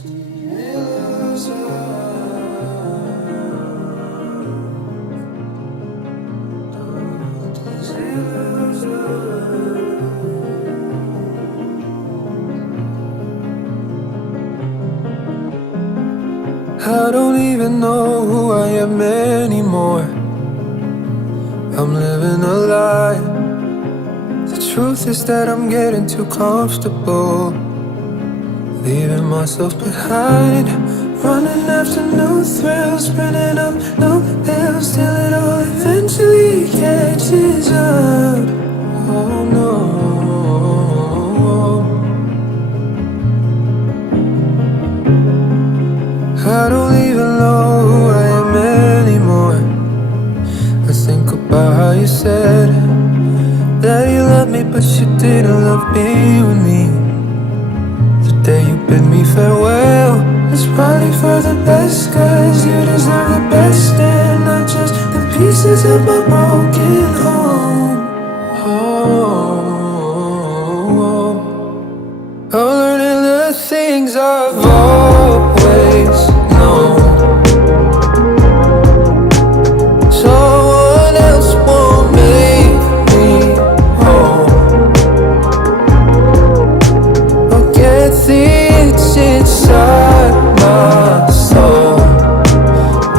I don't even know who I am anymore. I'm living a lie. The truth is that I'm getting too comfortable, leaving myself behind, running after new thrills, spinning up no hills, till it all eventually catches up. Oh no, I don't even know who I am anymore. I think about how you said that you loved me, but you didn't love me with me. The day you bid me farewell, it's probably for the best, 'cause you deserve the best, and not just the pieces of my broken home. I'm learning the things I've always known. Someone else won't make me whole. I'll get the itch inside my soul.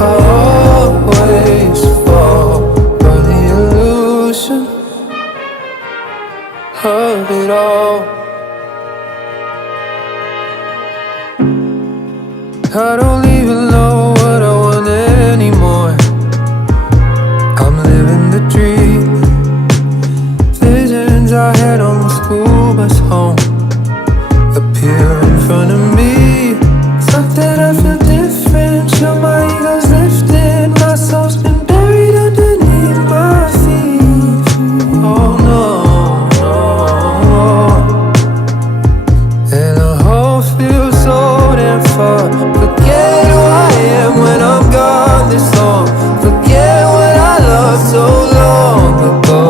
I always fall for the illusion of it all. I don't even know what I want anymore. I'm living the dream. Visions I had on the school bus home appear in front of me. Thought that I feel different, show my ego's lifted. My soul's been buried underneath my feet. Oh no, no. And the whole feels so damn far. Forget who I am when I'm gone this long. Forget what I loved so long ago,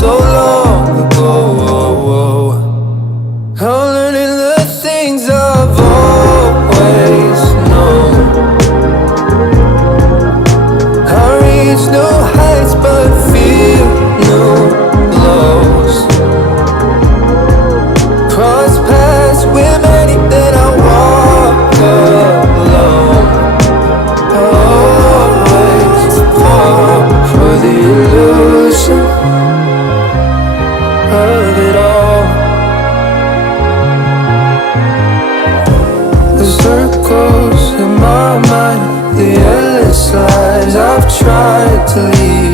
so long ago. I'm learning the things I've always known. I reach new heights but feel new lows. Cross paths with many that I walk alone. I always fall for the illusion of it all. The circles in my mind, the endless lies I've tried to leave.